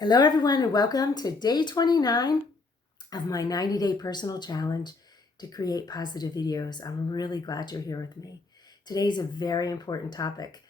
Hello, everyone, and welcome to day 29 of my 90-day personal challenge to create positive videos. I'm really glad you're here with me. Today's a very important topic,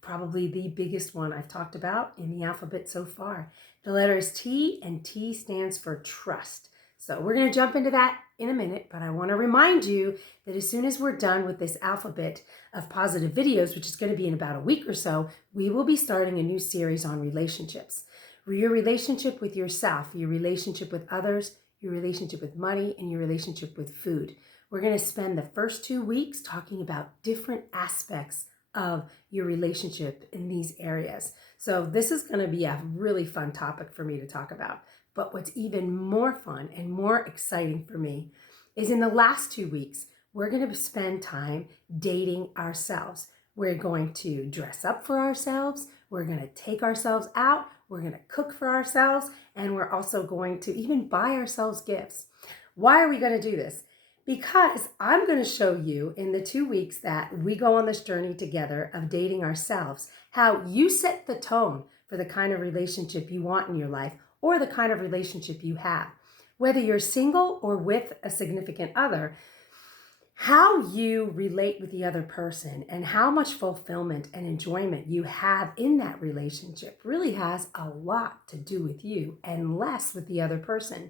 probably the biggest one I've talked about in the alphabet so far. The letter is T, and T stands for trust. So we're going to jump into that in a minute, but I want to remind you that as soon as we're done with this alphabet of positive videos, which is going to be in about a week or so, we will be starting a new series on relationships. Your relationship with yourself, your relationship with others, your relationship with money, and your relationship with food. We're going to spend the first 2 weeks talking about different aspects of your relationship in these areas. So this is going to be a really fun topic for me to talk about. But what's even more fun and more exciting for me is in the last 2 weeks, we're going to spend time dating ourselves. We're going to dress up for ourselves. We're going to take ourselves out. We're going to cook for ourselves. And we're also going to even buy ourselves gifts. Why are we going to do this? Because I'm going to show you in the 2 weeks that we go on this journey together of dating ourselves, how you set the tone for the kind of relationship you want in your life or the kind of relationship you have. Whether you're single or with a significant other, how you relate with the other person and how much fulfillment and enjoyment you have in that relationship really has a lot to do with you and less with the other person,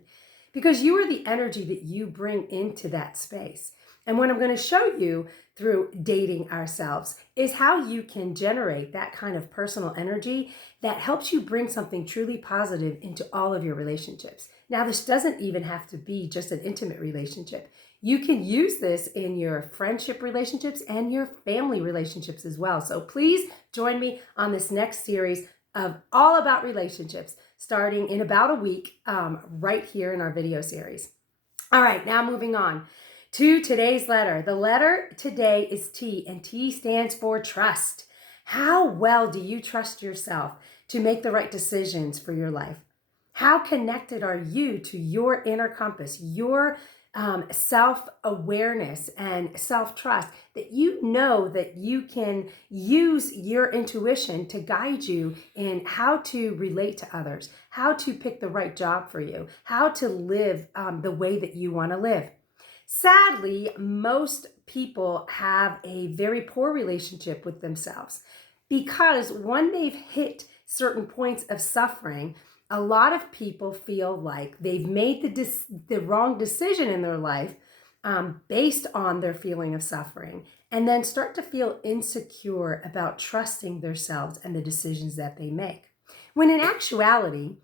because you are the energy that you bring into that space. And what I'm going to show you through dating ourselves is how you can generate that kind of personal energy that helps you bring something truly positive into all of your relationships. Now, this doesn't even have to be just an intimate relationship. You can use this in your friendship relationships and your family relationships as well. So please join me on this next series of all about relationships, starting in about a week, right here in our video series. All right, now moving on to today's letter. The letter today is T, and T stands for trust. How well do you trust yourself to make the right decisions for your life? How connected are you to your inner compass, your self-awareness and self-trust, that you know that you can use your intuition to guide you in how to relate to others, how to pick the right job for you, how to live the way that you want to live. Sadly, most people have a very poor relationship with themselves because when they've hit certain points of suffering, a lot of people feel like they've made the wrong decision in their life based on their feeling of suffering, and then start to feel insecure about trusting themselves and the decisions that they make. When in actuality,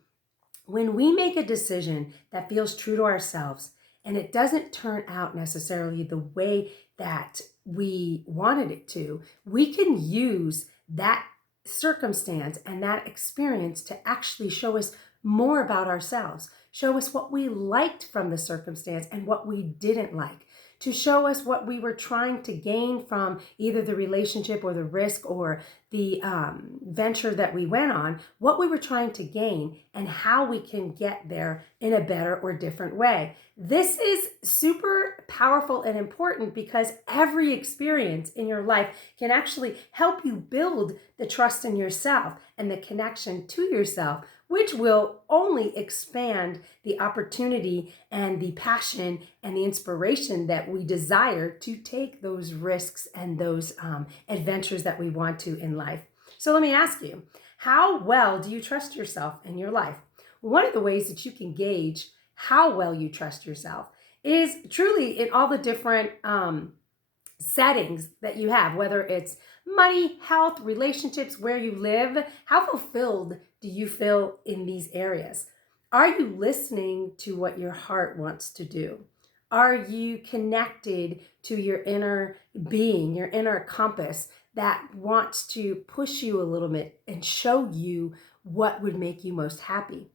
when we make a decision that feels true to ourselves and it doesn't turn out necessarily the way that we wanted it to, we can use that circumstance and that experience to actually show us more about ourselves, show us what we liked from the circumstance and what we didn't like, to show us what we were trying to gain from either the relationship or the risk or the venture that we went on, what we were trying to gain and how we can get there in a better or different way. This is super powerful and important because every experience in your life can actually help you build the trust in yourself and the connection to yourself, which will only expand the opportunity and the passion and the inspiration that we desire to take those risks and those adventures that we want to in life. So let me ask you, how well do you trust yourself in your life? One of the ways that you can gauge how well you trust yourself is truly in all the different settings that you have, whether it's money, health, relationships, where you live. How fulfilled do you feel in these areas? Are you listening to what your heart wants to do? Are you connected to your inner being, your inner compass that wants to push you a little bit and show you what would make you most happy?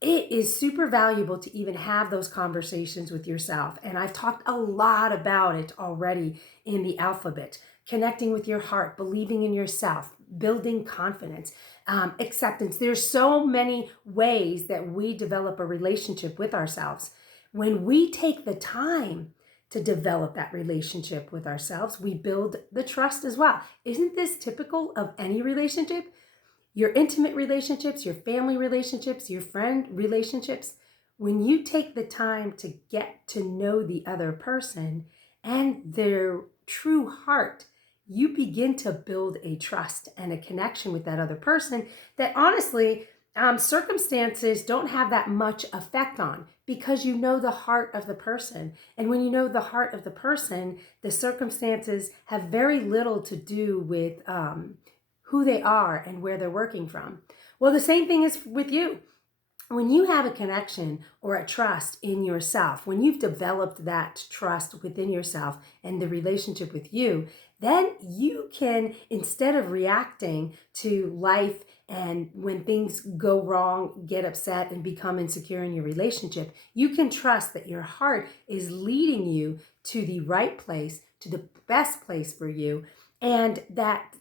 It is super valuable to even have those conversations with yourself. And I've talked a lot about it already in the alphabet. Connecting with your heart, believing in yourself, building confidence, acceptance. There's so many ways that we develop a relationship with ourselves. When we take the time to develop that relationship with ourselves, we build the trust as well. Isn't this typical of any relationship? your intimate relationships, your family relationships, your friend relationships, when you take the time to get to know the other person and their true heart, you begin to build a trust and a connection with that other person that honestly, circumstances don't have that much effect on, because you know the heart of the person. And when you know the heart of the person, the circumstances have very little to do with who they are and where they're working from. Well, the same thing is with you. When you have a connection or a trust in yourself, when you've developed that trust within yourself and the relationship with you, then you can, instead of reacting to life and when things go wrong, get upset and become insecure in your relationship, you can trust that your heart is leading you to the right place, to the best place for you, and that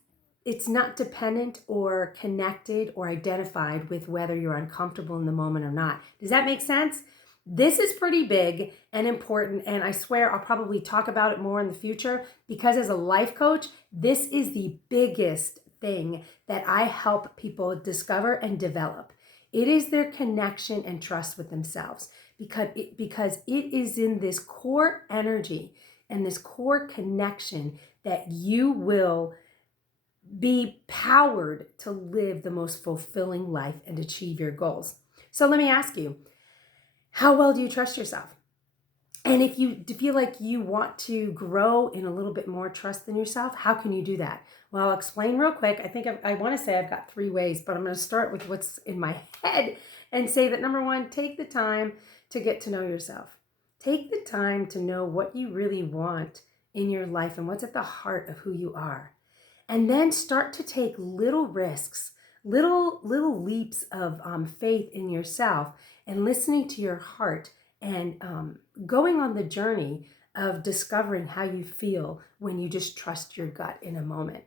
it's not dependent or connected or identified with whether you're uncomfortable in the moment or not. Does that make sense? This is pretty big and important, and I swear I'll probably talk about it more in the future, because as a life coach, this is the biggest thing that I help people discover and develop. It is their connection and trust with themselves, because it is in this core energy and this core connection that you will be powered to live the most fulfilling life and achieve your goals. So let me ask you, how well do you trust yourself? And if you feel like you want to grow in a little bit more trust in yourself, how can you do that? Well, I'll explain real quick. I think I want to say I've got 3 ways, but I'm going to start with what's in my head and say that number 1, take the time to get to know yourself. Take the time to know what you really want in your life and what's at the heart of who you are. And then start to take little risks, little leaps of faith in yourself, and listening to your heart, and going on the journey of discovering how you feel when you just trust your gut in a moment.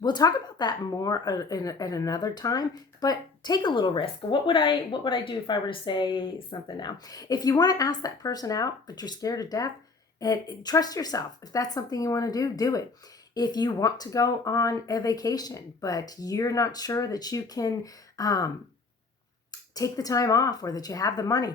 We'll talk about that more at another time, but take a little risk. What would I do if I were to say something now? If you want to ask that person out, but you're scared to death, and trust yourself. If that's something you want to do, do it. If you want to go on a vacation, but you're not sure that you can take the time off or that you have the money,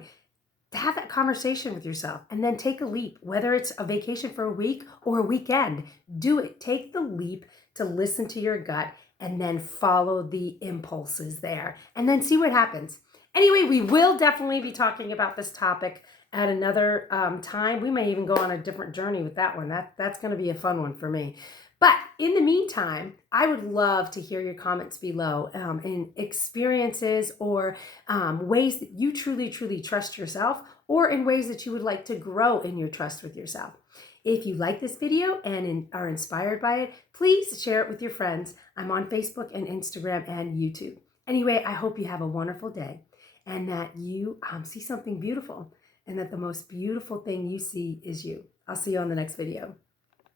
to have that conversation with yourself and then take a leap, whether it's a vacation for a week or a weekend. Do it. Take the leap to listen to your gut and then follow the impulses there and then see what happens. Anyway, we will definitely be talking about this topic at another time. We may even go on a different journey with that one. That's going to be a fun one for me. But in the meantime, I would love to hear your comments below in experiences or ways that you truly, truly trust yourself, or in ways that you would like to grow in your trust with yourself. If you like this video and are inspired by it, please share it with your friends. I'm on Facebook and Instagram and YouTube. Anyway, I hope you have a wonderful day and that you see something beautiful, and that the most beautiful thing you see is you. I'll see you on the next video.